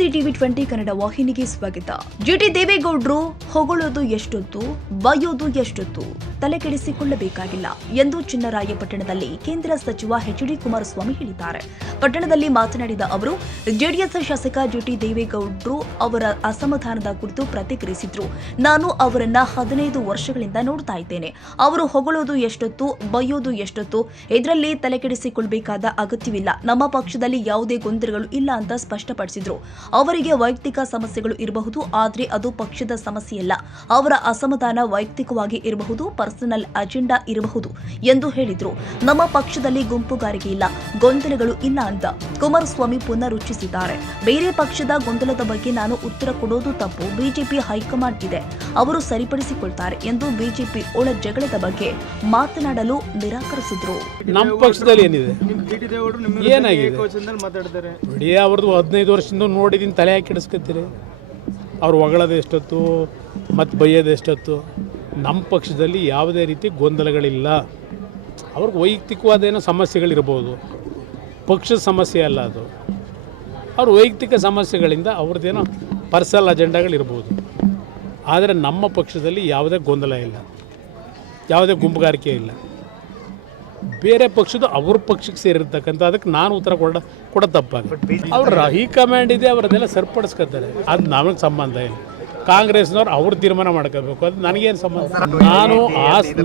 ನಮಸ್ತೆ ಟಿವಿ 20 ಕನ್ನಡ ವಾಹಿನಿಗೆ ಸ್ವಾಗತ. ಜಿಟಿ ದೇವೇಗೌಡರು ಹೊಗಳೋದು ಎಷ್ಟೊತ್ತು, ಬೈಯೋದು ಎಷ್ಟೊತ್ತು, ತಲೆ ಕೆಡಿಸಿಕೊಳ್ಳಬೇಕಾಗಿಲ್ಲ ಎಂದು ಚಿನ್ನರಾಯಪಟ್ಟಣದಲ್ಲಿ ಕೇಂದ್ರ ಸಚಿವ ಎಚ್.ಡಿ. ಕುಮಾರಸ್ವಾಮಿ ಹೇಳಿದ್ದಾರೆ. ಪಟ್ಟಣದಲ್ಲಿ ಮಾತನಾಡಿದ ಅವರು, ಜೆಡಿಎಸ್ ಶಾಸಕ ಜಿಟಿ ದೇವೇಗೌಡರು ಅವರ ಅಸಮಾಧಾನದ ಕುರಿತು ಪ್ರತಿಕ್ರಿಯಿಸಿದ್ರು. ನಾನು ಅವರನ್ನ 15 ವರ್ಷಗಳಿಂದ ನೋಡ್ತಾ ಇದ್ದೇನೆ. ಅವರು ಹೊಗಳೋದು ಎಷ್ಟೊತ್ತು, ಬೈಯೋದು ಎಷ್ಟೊತ್ತು, ಇದರಲ್ಲಿ ತಲೆ ಕೆಡಿಸಿಕೊಳ್ಳಬೇಕಾದ ಅಗತ್ಯವಿಲ್ಲ. ನಮ್ಮ ಪಕ್ಷದಲ್ಲಿ ಯಾವುದೇ ಗೊಂದಲಗಳು ಇಲ್ಲ ಅಂತ ಸ್ಪಷ್ಟಪಡಿಸಿದ್ರು. ಅವರಿಗೆ ವೈಯಕ್ತಿಕ ಸಮಸ್ಯೆಗಳು ಇರಬಹುದು, ಆದರೆ ಅದು ಪಕ್ಷದ ಸಮಸ್ಯೆಯಲ್ಲ. ಅವರ ಅಸಮಾಧಾನ ವೈಯಕ್ತಿಕವಾಗಿ ಇರಬಹುದು, ಪರ್ಸನಲ್ ಅಜೆಂಡಾ ಇರಬಹುದು ಎಂದು ಹೇಳಿದ್ರು. ನಮ್ಮ ಪಕ್ಷದಲ್ಲಿ ಗುಂಪುಗಾರಿಕೆ ಇಲ್ಲ, ಗೊಂದಲಗಳು ಇಲ್ಲ ಅಂತ ಕುಮಾರಸ್ವಾಮಿ ಪುನರುಚ್ಚರಿಸಿದ್ದಾರೆ. ಬೇರೆ ಪಕ್ಷದ ಗೊಂದಲದ ಬಗ್ಗೆ ನಾನು ಉತ್ತರ ಕೊಡೋದು ತಪ್ಪು. ಬಿಜೆಪಿ ಹೈಕಮಾಂಡ್ ಇದೆ, ಅವರು ಸರಿಪಡಿಸಿಕೊಳ್ತಾರೆ ಎಂದು ಬಿಜೆಪಿ ಒಳ ಜಗಳದ ಬಗ್ಗೆ ಮಾತನಾಡಲು ನಿರಾಕರಿಸಿದ್ರು. ನಮ್ಮ ಪಕ್ಷದಲ್ಲಿ ಏನಿದೆ, ಏನಾಗಿದೆ ಬಿಡಿ, ಅವ್ರದ್ದು 15 ವರ್ಷದಿಂದ ನೋಡಿದ್ದೀನಿ, ತಲೆ ಹಾಕಿ ಕೆಡಿಸ್ಕೊತೀರಿ. ಅವ್ರು ಹೊಗಳೋದು ಎಷ್ಟೊತ್ತು ಮತ್ತು ಬೈಯೋದು ಎಷ್ಟೊತ್ತು. ನಮ್ಮ ಪಕ್ಷದಲ್ಲಿ ಯಾವುದೇ ರೀತಿ ಗೊಂದಲಗಳಿಲ್ಲ. ಅವ್ರಿಗೆ ವೈಯಕ್ತಿಕವಾದೇನೋ ಸಮಸ್ಯೆಗಳಿರ್ಬೋದು, ಪಕ್ಷದ ಸಮಸ್ಯೆ ಅಲ್ಲ ಅದು. ಅವ್ರ ವೈಯಕ್ತಿಕ ಸಮಸ್ಯೆಗಳಿಂದ ಅವ್ರದ್ದೇನೋ ಪರ್ಸನಲ್ ಅಜೆಂಡಾಗಳಿರ್ಬೋದು. ಆದರೆ ನಮ್ಮ ಪಕ್ಷದಲ್ಲಿ ಯಾವುದೇ ಗೊಂದಲ ಇಲ್ಲ, ಯಾವುದೇ ಗುಂಪುಗಾರಿಕೆ ಇಲ್ಲ. ಬೇರೆ ಪಕ್ಷದ ಅವ್ರ ಪಕ್ಷಕ್ಕೆ ಸೇರಿರ್ತಕ್ಕಂಥ ಅದಕ್ಕೆ ನಾನು ಉತ್ತರ ಕೊಡ ತಪ್ಪಾಗುತ್ತೆ. ಅವ್ರ ಹೈಕಮಾಂಡ್ ಇದೆ, ಅವರದೆಲ್ಲ ಸರಿಪಡಿಸ್ಕೊತಾರೆ. ಅದು ನಮಗೆ ಸಂಬಂಧ ಇಲ್ಲ. ಕಾಂಗ್ರೆಸ್ನವ್ರು ಅವ್ರು ತೀರ್ಮಾನ ಮಾಡ್ಕೋಬೇಕು, ಅದು ನನಗೇನು ಸಂಬಂಧ. ನಾನು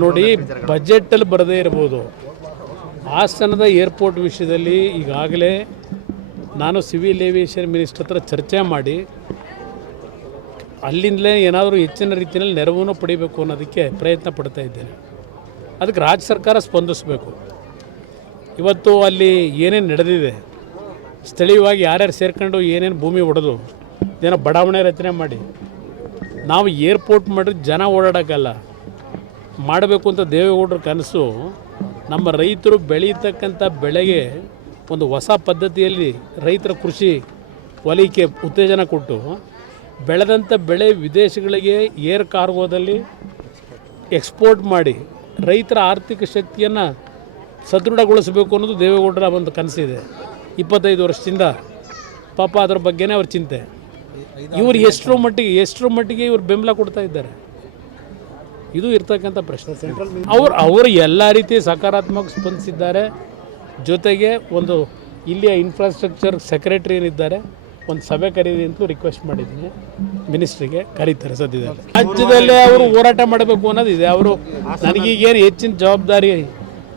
ನೋಡಿ, ಬಜೆಟಲ್ಲಿ ಬರದೇ ಇರ್ಬೋದು. ಹಾಸನದ ಏರ್ಪೋರ್ಟ್ ವಿಷಯದಲ್ಲಿ ಈಗಾಗಲೇ ನಾನು ಸಿವಿಲ್ ಏವಿಯೇಷನ್ ಮಿನಿಸ್ಟರ್ ಹತ್ರ ಚರ್ಚೆ ಮಾಡಿ ಅಲ್ಲಿಂದಲೇ ಏನಾದರೂ ಹೆಚ್ಚಿನ ರೀತಿಯಲ್ಲಿ ನೆರವನ್ನು ಪಡಿಬೇಕು ಅನ್ನೋದಕ್ಕೆ ಪ್ರಯತ್ನ ಪಡ್ತಾ ಇದ್ದೇನೆ. ಅದಕ್ಕೆ ರಾಜ್ಯ ಸರ್ಕಾರ ಸ್ಪಂದಿಸಬೇಕು. ಇವತ್ತು ಅಲ್ಲಿ ಏನೇನು ನಡೆದಿದೆ, ಸ್ಥಳೀಯವಾಗಿ ಯಾರ್ಯಾರು ಸೇರ್ಕೊಂಡು ಏನೇನು ಭೂಮಿ ಹೊಡೆದು ಏನೋ ಬಡಾವಣೆ ರಚನೆ ಮಾಡಿ ನಾವು ಏರ್ಪೋರ್ಟ್ ಮಾಡಿದ್ರೆ ಜನ ಓಡಾಡೋಕ್ಕಲ್ಲ ಮಾಡಬೇಕು ಅಂತ ದೇವೇಗೌಡರ ಕನಸು. ನಮ್ಮ ರೈತರು ಬೆಳೀತಕ್ಕಂಥ ಬೆಳೆಗೆ ಒಂದು ಹೊಸ ಪದ್ಧತಿಯಲ್ಲಿ ರೈತರ ಕೃಷಿ ವಲಯಕ್ಕೆ ಉತ್ತೇಜನ ಕೊಟ್ಟು ಬೆಳೆದಂಥ ಬೆಳೆ ವಿದೇಶಗಳಿಗೆ ಏರ್ ಕಾರ್ಗೋದಲ್ಲಿ ಎಕ್ಸ್ಪೋರ್ಟ್ ಮಾಡಿ ರೈತರ ಆರ್ಥಿಕ ಶಕ್ತಿಯನ್ನು ಸದೃಢಗೊಳಿಸಬೇಕು ಅನ್ನೋದು ದೇವೇಗೌಡರ ಒಂದು ಕನಸಿದೆ. 25 ವರ್ಷದಿಂದ ಪಾಪ ಅದರ ಬಗ್ಗೆನೇ ಅವ್ರ ಚಿಂತೆ. ಇವರು ಎಷ್ಟರ ಮಟ್ಟಿಗೆ ಇವರು ಬೆಂಬಲ ಕೊಡ್ತಾ ಇದ್ದಾರೆ, ಇದು ಇರ್ತಕ್ಕಂಥ ಪ್ರಶ್ನೆ. ಅವರು ಎಲ್ಲ ರೀತಿ ಸಕಾರಾತ್ಮಕ ಸ್ಪಂದಿಸಿದ್ದಾರೆ. ಜೊತೆಗೆ ಒಂದು ಇಲ್ಲಿಯ ಇನ್ಫ್ರಾಸ್ಟ್ರಕ್ಚರ್ ಸೆಕ್ರೆಟರಿ ಏನಿದ್ದಾರೆ, ಒಂದು ಸಭೆ ಕರೀರಿ ಅಂತಲೂ ರಿಕ್ವೆಸ್ಟ್ ಮಾಡಿದ್ದೀನಿ. ಮಿನಿಸ್ಟ್ರಿಗೆ ಕರೀತಾರೆ ಸದ್ಯದಲ್ಲಿ. ರಾಜ್ಯದಲ್ಲೇ ಅವರು ಹೋರಾಟ ಮಾಡಬೇಕು ಅನ್ನೋದಿದೆ. ಅವರು ನನಗೀಗೇನು ಹೆಚ್ಚಿನ ಜವಾಬ್ದಾರಿ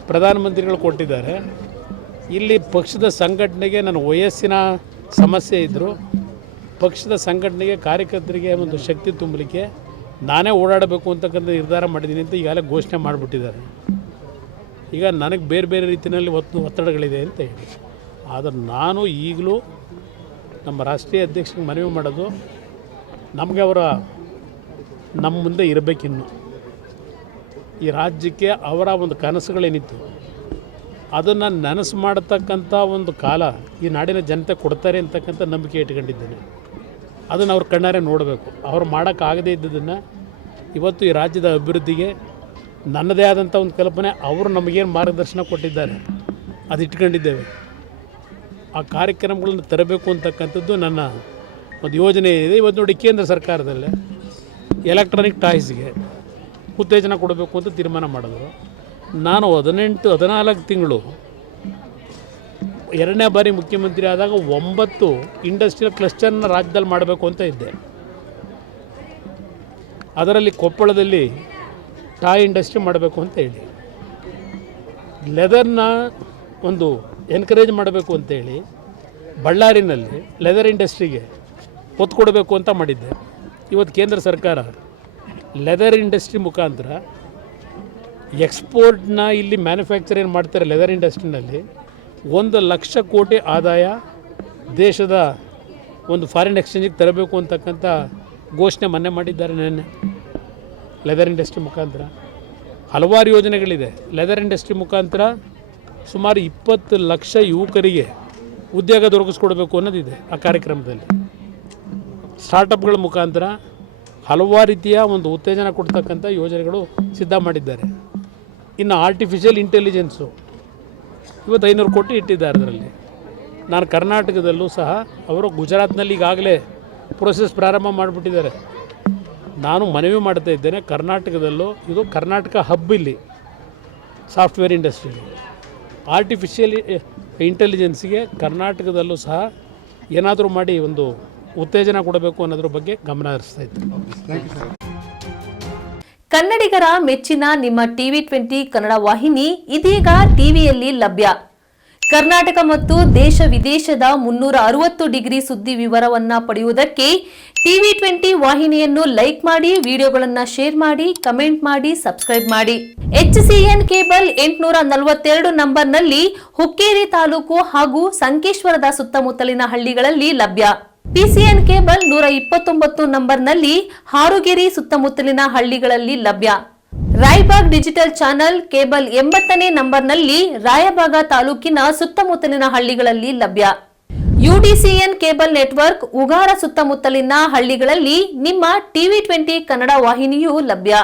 ಪ್ರಧಾನಮಂತ್ರಿಗಳು ಕೊಟ್ಟಿದ್ದಾರೆ. ಇಲ್ಲಿ ಪಕ್ಷದ ಸಂಘಟನೆಗೆ ನನ್ನ ವಯಸ್ಸಿನ ಸಮಸ್ಯೆ ಇದ್ದರೂ ಪಕ್ಷದ ಸಂಘಟನೆಗೆ ಕಾರ್ಯಕರ್ತರಿಗೆ ಒಂದು ಶಕ್ತಿ ತುಂಬಲಿಕ್ಕೆ ನಾನೇ ಓಡಾಡಬೇಕು ಅಂತಕ್ಕಂಥ ನಿರ್ಧಾರ ಮಾಡಿದ್ದೀನಿ ಅಂತ ಈಗಾಗಲೇ ಘೋಷಣೆ ಮಾಡಿಬಿಟ್ಟಿದ್ದಾರೆ. ಈಗ ನನಗೆ ಬೇರೆ ಬೇರೆ ರೀತಿಯಲ್ಲಿ ಒತ್ತಡಗಳಿದೆ ಅಂತ ಹೇಳಿ, ಆದರೆ ನಾನು ಈಗಲೂ ನಮ್ಮ ರಾಷ್ಟ್ರೀಯ ಅಧ್ಯಕ್ಷರಿಗೆ ಮನವಿ ಮಾಡೋದು, ನಮಗೆ ನಮ್ಮ ಮುಂದೆ ಇರಬೇಕಿನ್ನು. ಈ ರಾಜ್ಯಕ್ಕೆ ಅವರ ಒಂದು ಕನಸುಗಳೇನಿತ್ತು ಅದನ್ನು ನನಸು ಮಾಡತಕ್ಕಂಥ ಒಂದು ಕಾಲ ಈ ನಾಡಿನ ಜನತೆ ಕೊಡ್ತಾರೆ ಅಂತಕ್ಕಂಥ ನಂಬಿಕೆ ಇಟ್ಕೊಂಡಿದ್ದೇನೆ. ಅದನ್ನು ಅವ್ರ ಕಣ್ಣಾರೆ ನೋಡಬೇಕು. ಅವ್ರು ಮಾಡೋಕ್ಕಾಗದೇ ಇದ್ದದನ್ನು ಇವತ್ತು ಈ ರಾಜ್ಯದ ಅಭಿವೃದ್ಧಿಗೆ ನನ್ನದೇ ಆದಂಥ ಒಂದು ಕಲ್ಪನೆ, ಅವರು ನಮಗೇನು ಮಾರ್ಗದರ್ಶನ ಕೊಟ್ಟಿದ್ದಾರೆ ಅದು ಇಟ್ಕೊಂಡಿದ್ದೇವೆ. ಆ ಕಾರ್ಯಕ್ರಮಗಳನ್ನು ತರಬೇಕು ಅಂತಕ್ಕಂಥದ್ದು ನನ್ನ ಒಂದು ಯೋಜನೆ ಇದೆ. ಇವತ್ತು ನೋಡಿ, ಕೇಂದ್ರ ಸರ್ಕಾರದಲ್ಲೇ ಎಲೆಕ್ಟ್ರಾನಿಕ್ ಟಾಯ್ಸ್ಗೆ ಉತ್ತೇಜನ ಕೊಡಬೇಕು ಅಂತ ತೀರ್ಮಾನ ಮಾಡಿದ್ರು. ನಾನು 14 ತಿಂಗಳು 2ನೇ ಬಾರಿ ಮುಖ್ಯಮಂತ್ರಿ ಆದಾಗ 9 ಇಂಡಸ್ಟ್ರಿಯಲ್ ಕ್ಲಸ್ಟರ್ನ ರಾಜ್ಯದಲ್ಲಿ ಮಾಡಬೇಕು ಅಂತ ಇದ್ದೆ. ಅದರಲ್ಲಿ ಕೊಪ್ಪಳದಲ್ಲಿ ಟಾಯ್ ಇಂಡಸ್ಟ್ರಿ ಮಾಡಬೇಕು ಅಂತ ಹೇಳಿ, ಲೆದರ್ನ ಒಂದು ಎನ್ಕರೇಜ್ ಮಾಡಬೇಕು ಅಂತೇಳಿ ಬಳ್ಳಾರಿನಲ್ಲಿ ಲೆದರ್ ಇಂಡಸ್ಟ್ರಿಗೆ ಒತ್ತು ಕೊಡಬೇಕು ಅಂತ ಮಾಡಿದ್ದೆ. ಇವತ್ತು ಕೇಂದ್ರ ಸರ್ಕಾರ ಲೆದರ್ ಇಂಡಸ್ಟ್ರಿ ಮುಖಾಂತರ ಎಕ್ಸ್ಪೋರ್ಟ್ನ ಇಲ್ಲಿ ಮ್ಯಾನುಫ್ಯಾಕ್ಚರ್ ಏನು ಮಾಡ್ತಾರೆ ಲೆದರ್ ಇಂಡಸ್ಟ್ರಿನಲ್ಲಿ 1,00,000 ಕೋಟಿ ಆದಾಯ ದೇಶದ ಒಂದು ಫಾರಿನ್ ಎಕ್ಸ್ಚೇಂಜಿಗೆ ತರಬೇಕು ಅಂತಕ್ಕಂಥ ಘೋಷಣೆ ಮೊನ್ನೆ ಮಾಡಿದ್ದಾರೆ. ನೆನ್ನೆ ಲೆದರ್ ಇಂಡಸ್ಟ್ರಿ ಮುಖಾಂತರ ಹಲವಾರು ಯೋಜನೆಗಳಿದೆ. ಲೆದರ್ ಇಂಡಸ್ಟ್ರಿ ಮುಖಾಂತರ ಸುಮಾರು 20 ಲಕ್ಷ ಯುವಕರಿಗೆ ಉದ್ಯೋಗ ದೊರಕಿಸ್ಕೊಡ್ಬೇಕು ಅನ್ನೋದಿದೆ ಆ ಕಾರ್ಯಕ್ರಮದಲ್ಲಿ. ಸ್ಟಾರ್ಟಪ್ಗಳ ಮುಖಾಂತರ ಹಲವಾರು ರೀತಿಯ ಒಂದು ಉತ್ತೇಜನ ಕೊಡ್ತಕ್ಕಂಥ ಯೋಜನೆಗಳು ಸಿದ್ಧ ಮಾಡಿದ್ದಾರೆ. ಇನ್ನು ಆರ್ಟಿಫಿಷಿಯಲ್ ಇಂಟೆಲಿಜೆನ್ಸು ಇವತ್ತು 500 ಕೋಟಿ ಇಟ್ಟಿದ್ದಾರೆ. ಅದರಲ್ಲಿ ನಾನು ಕರ್ನಾಟಕದಲ್ಲೂ ಸಹ ಅವರು ಗುಜರಾತ್ನಲ್ಲಿ ಈಗಾಗಲೇ ಪ್ರೋಸೆಸ್ ಪ್ರಾರಂಭ ಮಾಡಿಬಿಟ್ಟಿದ್ದಾರೆ. ನಾನು ಮನವಿ ಮಾಡ್ತಾ ಇದ್ದೇನೆ, ಕರ್ನಾಟಕದಲ್ಲೂ ಇದು ಕರ್ನಾಟಕ ಹಬ್ ಇಲ್ಲಿ ಸಾಫ್ಟ್ವೇರ್ ಇಂಡಸ್ಟ್ರಿಗೆ, ಆರ್ಟಿಫಿಷಿಯಲ್ ಇಂಟೆಲಿಜೆನ್ಸ್ಗೆ ಕರ್ನಾಟಕದಲ್ಲೂ ಸಹ ಏನಾದರೂ ಮಾಡಿ ಒಂದು ಉತ್ತೇಜನ ಕೊಡಬೇಕು ಅನ್ನೋದ್ರ ಬಗ್ಗೆ ಗಮನ ಹರಿಸ್ತಾ ಇದ್ದೀನಿ. ಕನ್ನಡಿಗರ ಮೆಚ್ಚಿನ ನಿಮ್ಮ TV20 ಕನ್ನಡ ವಾಹಿನಿ ಇದೀಗ ಟಿವಿಯಲ್ಲಿ ಲಭ್ಯ. ಕರ್ನಾಟಕ ಮತ್ತು ದೇಶ ವಿದೇಶದ 360 ಡಿಗ್ರಿ ಸುದ್ದಿ ವಿವರವನ್ನ ಪಡೆಯುವುದಕ್ಕೆ TV20 ವಾಹಿನಿಯನ್ನು ಲೈಕ್ ಮಾಡಿ, ವಿಡಿಯೋಗಳನ್ನು ಶೇರ್ ಮಾಡಿ, ಕಮೆಂಟ್ ಮಾಡಿ, ಸಬ್ಸ್ಕ್ರೈಬ್ ಮಾಡಿ. HCN ಕೇಬಲ್ 842 ನಂಬರ್ನಲ್ಲಿ ಹುಕ್ಕೇರಿ ತಾಲೂಕು ಹಾಗೂ ಸಂಕೇಶ್ವರದ ಸುತ್ತಮುತ್ತಲಿನ ಹಳ್ಳಿಗಳಲ್ಲಿ ಲಭ್ಯ. PCN ಕೇಬಲ್ 129 ನಂಬರ್ನಲ್ಲಿ ಹಾರುಗೆರೆ ಸುತ್ತಮುತ್ತಲಿನ ಹಳ್ಳಿಗಳಲ್ಲಿ ಲಭ್ಯ. ರಾಯಬಾಗ್ ಡಿಜಿಟಲ್ ಚಾನೆಲ್ ಕೇಬಲ್ 80ನೇ ನಂಬರ್ನಲ್ಲಿ ರಾಯಬಾಗ ತಾಲೂಕಿನ ಸುತ್ತಮುತ್ತಲಿನ ಹಳ್ಳಿಗಳಲ್ಲಿ ಲಭ್ಯ. UDCN ಕೇಬಲ್ ನೆಟ್ವರ್ಕ್ ಉಗಾರ ಸುತ್ತಮುತ್ತಲಿನ ಹಳ್ಳಿಗಳಲ್ಲಿ ನಿಮ್ಮ TV20 ಕನ್ನಡ ವಾಹಿನಿಯೂ ಲಭ್ಯ.